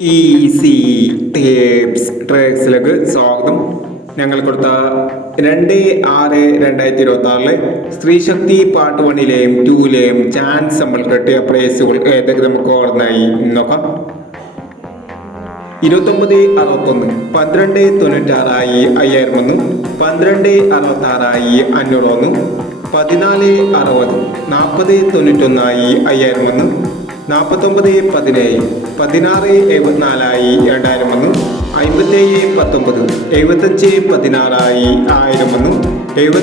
Easy tips ട്രിക്സിലേക്ക് സ്വാഗതം. ഞങ്ങൾ കൊടുത്ത 2/6/2026 സ്ത്രീശക്തി പാർട്ട് 1ലെയും 2ലെയും ചാൻസ് നമ്മൾ കിട്ടിയ പ്രൈസുകൾ ഏതൊക്കെ നമുക്ക് ഓർമ്മയായി നോക്കാം. 2961 1296 5000 1266 500 1460 4091 5000 4917 1674 2000 5719 7516 1000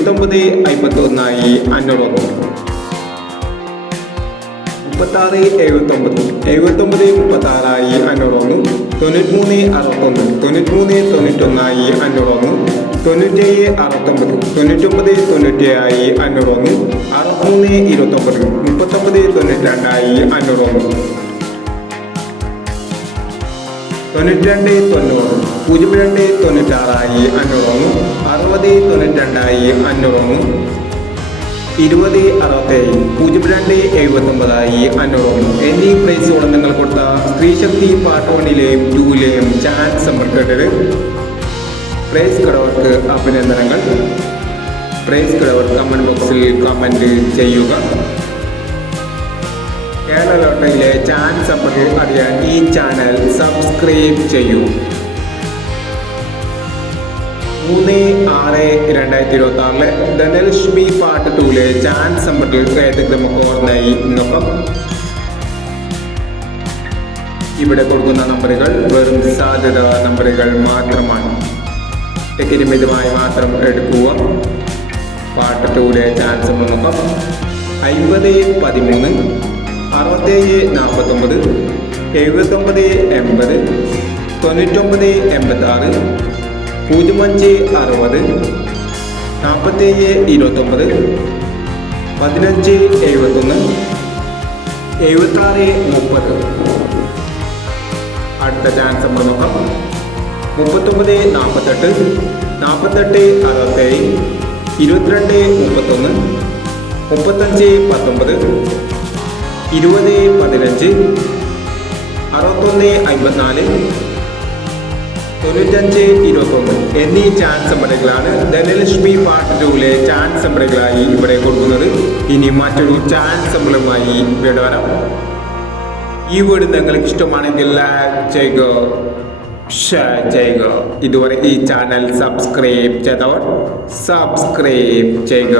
7951 500 36 79 79 36 500 93 61 93 91 500 97 69 99 97 500 63 29 39 92 500 92 90 02 96 500 60 92 500 20 67 02 79 500 എന്നീ പ്രൈസുകൾ നിങ്ങൾ കൊടുത്ത സ്ത്രീശക്തി പാർട്ട് 1ലെയും 2ലെയും ചാൻസ് നമ്മൾ കേട്ടത്. പ്രൈസ് കിടവർക്ക് അഭിനന്ദനങ്ങൾ. പ്രൈസ് കിടവർ കമന്റ് ബോക്സിൽ കമന്റ് ചെയ്യുക. കേരള ലോട്ടറിയിലെ ചാൻസ് നമ്മൾ അറിയാൻ ഈ ചാനൽ സബ്സ്ക്രൈബ് ചെയ്യൂ. 3/6/2026 ധനലക്ഷ്മി പാർട്ട് 2ലെ ചാൻസ് നമ്പറിൽ ഏതൊക്കെ നമുക്ക് ഓർമ്മയായി നോക്കാം. ഇവിടെ കൊടുക്കുന്ന നമ്പറുകൾ വെറും സാധ്യത നമ്പറുകൾ മാത്രമാണ്. ടിക്കറ്റ് മിതമായി മാത്രം എടുക്കുക. പാർട്ട് 2ലെ ചാൻസ് നമ്മൾ നോക്കാം. 50 13 67 49 79 80 99 86 05 60 47 29 15 71 76 30. അടുത്ത ചാൻസ് നമ്മൾ നോക്കാം. 39 48 48 67 22 31 35 19 20 15 61 54 95 21 എന്നീ ചാൻസ് നമ്പറുകളാണ് ധനലക്ഷ്മി പാർട്ട് 2ലെ ചാൻസ് നമ്പറുകളായി ഇവിടെ കൊടുക്കുന്നത്. ഇനി മറ്റൊരു ചാൻസ് നമ്പറുമായി ഇവിടെ വരാം. ഈ വീഡിയോ നിങ്ങൾക്ക് ഇഷ്ടമാണെങ്കിൽ ലൈക്ക് ചെയ്യുക, ഷെയർ ചെയ്യുക. ഇതുവരെ ഈ ചാനൽ സബ്സ്ക്രൈബ് ചെയ്തവർ സബ്സ്ക്രൈബ് ചെയ്യുക.